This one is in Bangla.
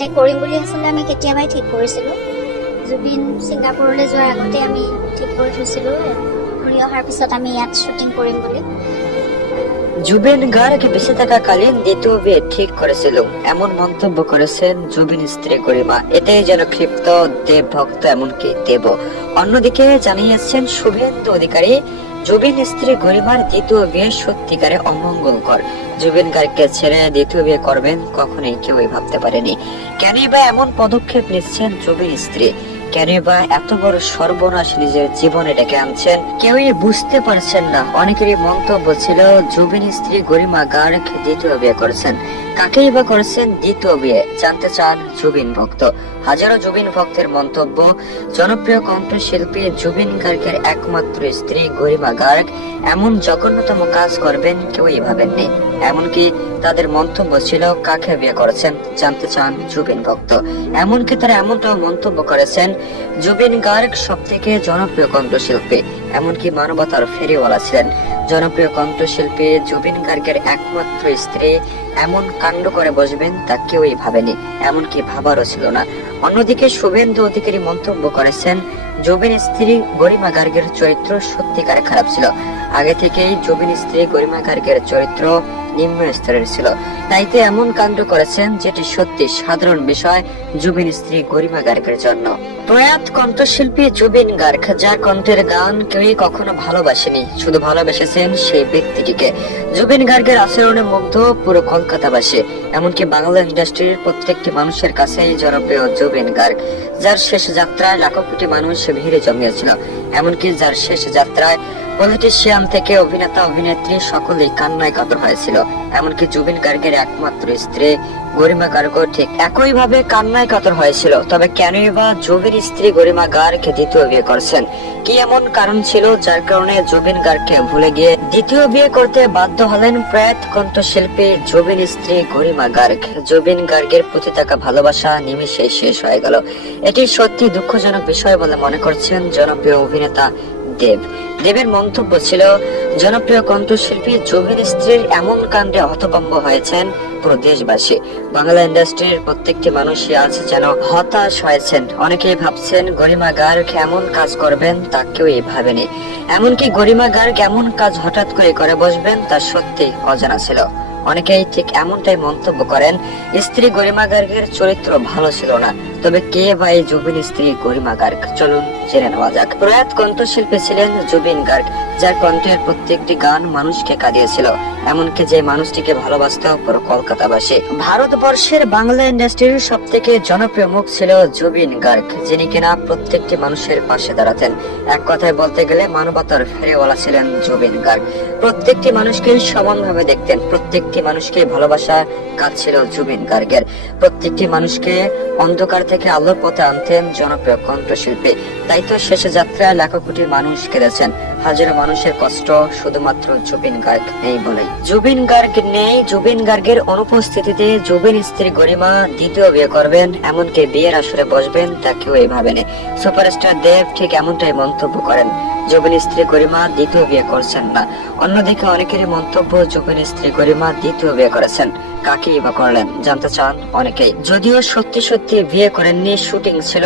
কৰিম বুলি আচলতে আমি কেতিয়াবাই ঠিক কৰিছিলোঁ। জুবিন ছিংগাপুৰলৈ যোৱাৰ আগতে আমি ঠিক কৰি থৈছিলোঁ ঘূৰি অহাৰ পিছত আমি ইয়াত শ্বুটিং কৰিম বুলি। জুবিন গার্গ বেঁচে থাকাকালীন দ্বিতীয় বিয়ে ঠিক করেছিল এমন মন্তব্য করেছেন জুবিন স্ত্রী গরিমা। এতেই যেন ক্ষিপ্ত দেব ভক্ত এমনকি দেব। অন্যদিকে জানিয়েছেন শুভেন্দু অধিকারী জুবিন স্ত্রী গরিমার দ্বিতীয় বিয়ে সত্যিকারে অমঙ্গলকর। জুবিন গার্গকে ছেড়ে দ্বিতীয় বিয়ে করবেন কখনোই কেউই ভাবতে পারেনি। কেনই বা এমন পদক্ষেপ নিচ্ছেন জুবিন স্ত্রী? কেনই বা এত বড় সর্বনাশ নিজের জীবনে ডেকে আনছেন? কেউই বুঝতে পারছেন না। অনেকেরই মন্তব্য ছিল জুবিন স্ত্রী গরিমা গার্গ দ্বিতীয় বিয়ে করেছেন। কাকেই বা করেছেন দ্বিতীয় বিয়ে জানতে চান জুবিন ভক্ত। হাজারো জুবিন ভক্তের মন্তব্য, জনপ্রিয় কণ্ঠশিল্পী জুবিন গার্গের একমাত্র স্ত্রী গরিমা গার্গ এমন জঘন্যতম কাজ করবেন কেউই ভাবেননি। এমনকি তাদের মন্তব্য ছিল কাকে বিয়ে করেছেন জানতে চান জুবিন ভক্ত। এমনকি তারা এমনটাও মন্তব্য করেছেন জুবিন গার্গ সব থেকে জনপ্রিয় কণ্ঠশিল্পী, এমনকি মানবতার ফেরিওয়ালা ছিলেন। জনপ্রিয় কণ্ঠশিল্পী জুবিন গার্গের একমাত্র স্ত্রী এমন কাণ্ড করে বসবেন তা কেউই ভাবেনি, এমনকি ভাবারও ছিল না। অন্যদিকে শুভেন্দু অধিকারী মন্তব্য করেছেন জুবিন স্ত্রী গরিমা গার্গের চরিত্র সত্যিকার খারাপ ছিল। আগে থেকেই জুবিন স্ত্রী গরিমা গার্গের চরিত্র নিম্ন স্তরের ছিল, তাই তো এমন কাণ্ড করেছেন যেটি সত্যি সাধারণ বিষয় জুবিন স্ত্রী গরিমা গার্গের জন্য। প্রয়াত কণ্ঠশিল্পী জুবিন গার্গ, যার কণ্ঠের গান কেউই কখনো ভালোবাসেনি, শুধু ভালোবেসেছেন সেই ব্যক্তিটিকে। জুবিন গার্গের আচরণে মুগ্ধ পুরো কলকাতাবাসী, এমনকি বাংলা ইন্ডাস্ট্রির প্রত্যেকটি মানুষের কাছেই জনপ্রিয় জুবিন গার্গ, যার শেষ যাত্রায় লাখো কোটি মানুষ ভিড়ে জমিয়েছিল। এমনকি যার শেষ যাত্রায় পলিটিশিয়ান থেকে অভিনেতা অভিনেত্রী সকলেই কান্নায় কাতর হয়েছিল। এমনকি জুবিন গার্গের একমাত্র স্ত্রী গরিমা গার্গ ঠিক একই ভাবে কান্নায় কাতর হয়েছিল। তবে কেনই বা জুবিন স্ত্রী গরিমা গার্গ দ্বিতীয় বিয়ে করছেন? কি এমন কারণ ছিল যার কারণে জুবিন গার্গকে ভুলে গিয়ে দ্বিতীয় বিয়ে করতে বাধ্য হলেন প্রয়াত কণ্ঠশিল্পী জুবিন স্ত্রী গরিমা গার্গ? জুবিন গার্গের প্রতি থাকা ভালোবাসা নিমেষে শেষ হয়ে গেল। এটি সত্যি দুঃখজনক বিষয় বলে মনে করছেন জনপ্রিয় অভিনেতা দেবের মন্তব্য ছিল জনপ্রিয় কণ্ঠশিল্পী জুবিন স্ত্রীর এমন কাণ্ডে হতভম্ব হয়েছেন পুরো দেশবাসী। বাংলা ইন্ডাস্ট্রির প্রত্যেকটি মানুষই আজ যেন হতাশ হয়েছেন। অনেকেই ভাবছেন গরিমা গার্গ এমন কাজ করবেন তা কেউই ভাবেনি। এমনকি গরিমা গার্গ এমন কাজ হঠাৎ করে বসবেন তা সত্যি অজানা ছিল। অনেকেই ঠিক এমনটাই মন্তব্য করেন স্ত্রী গরিমা গার্গের চরিত্র ভালো ছিল না। তবে কে ভাই জুবিন স্ত্রী গরিমা গার্গ? চলুন জেনে নেওয়া যাক। প্রয়াত কণ্ঠশিল্পী ছিলেন জুবিন গার্গ, যার কণ্ঠের প্রত্যেকটি গান মানুষকে কাঁদিয়েছিল, এমনকি যে মানুষটিকে ভালোবাসত পুরো কলকাতাবাসী। ভারতবর্ষের বাংলা ইন্ডাস্ট্রির সব থেকে জনপ্রিয় মুখ ছিল জুবিন গার্গ, যিনি কিনা প্রত্যেকটি মানুষের পাশে দাঁড়াতেন। এক কথায় বলতে গেলে মানবতার ফেরিওয়ালা ছিলেন জুবিন গার্গ। প্রত্যেকটি মানুষকে সমানভাবে দেখতেন, প্রত্যেকটি মানুষকে ভালোবাসা কাজ ছিল জুবিন গার্গের। প্রত্যেকটি মানুষকে অন্ধকার থেকে আলোর পথে আনতেন জনপ্রিয় কণ্ঠশিল্পী। তাই তো শেষ যাত্রায় লাখো কোটি মানুষ কেঁদেছেন। হাজারো মানুষের কষ্ট শুধুমাত্র জুবিন গার্গ নেই বলেই। জুবিন গার্গের অনুপস্থিতিতে জুবিন স্ত্রী গরিমা দ্বিতীয় বিয়ে করবেন, এমনকি বিয়ের আসরে বসবেন তা কেউই ভাবেনি। সুপারস্টার দেব ঠিক এমনটাই মন্তব্য করেন, জুবিন স্ত্রী গরিমা দ্বিতীয় বিয়ে করছেন না। অন্যদিকে অনেকেরই মন্তব্য জুবিন স্ত্রী গরিমা দ্বিতীয় বিয়ে করেছেন। কাকেই বা করলেন জানতে চান অনেকেই। যদিও সত্যি বিয়ে করেননি, শুটিং ছিল।